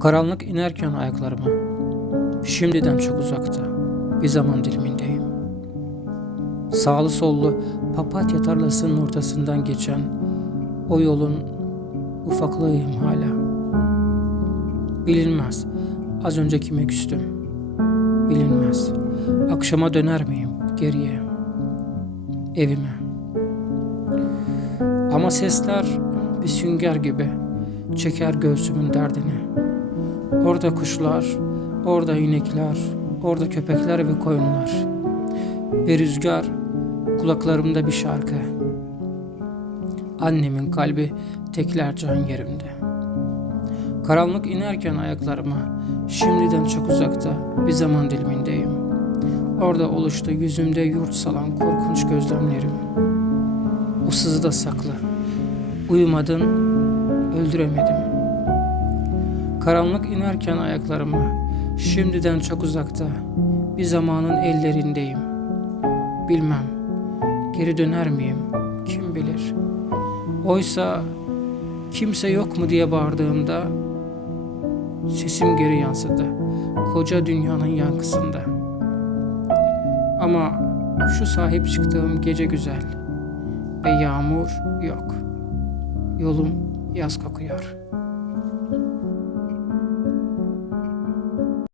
Karanlık inerken ayaklarıma, şimdiden çok uzakta, bir zaman dilimindeyim. Sağlı sollu papatya tarlasının ortasından geçen o yolun ufaklığıyım hala. Bilinmez, az önce kime küstüm. Bilinmez, akşama döner miyim geriye, evime. Ama sesler bir sünger gibi çeker göğsümün derdini. Orada kuşlar, orada inekler, orada köpekler ve koyunlar. Ve rüzgar kulaklarımda bir şarkı. Annemin kalbi tekler can yerimde. Karanlık inerken ayaklarıma, şimdiden çok uzakta bir zaman dilimindeyim. Orada oluştu yüzümde yurt salan korkunç gözlemlerim. O sızı da saklı. Uyumadın, öldüremedim. Karanlık inerken ayaklarıma, şimdiden çok uzakta, bir zamanın ellerindeyim. Bilmem, geri döner miyim, kim bilir. Oysa kimse yok mu diye bağırdığımda, sesim geri yansıdı, koca dünyanın yankısında. Ama şu sahip çıktığım gece güzel ve yağmur yok. Yolum yaz kokuyor.''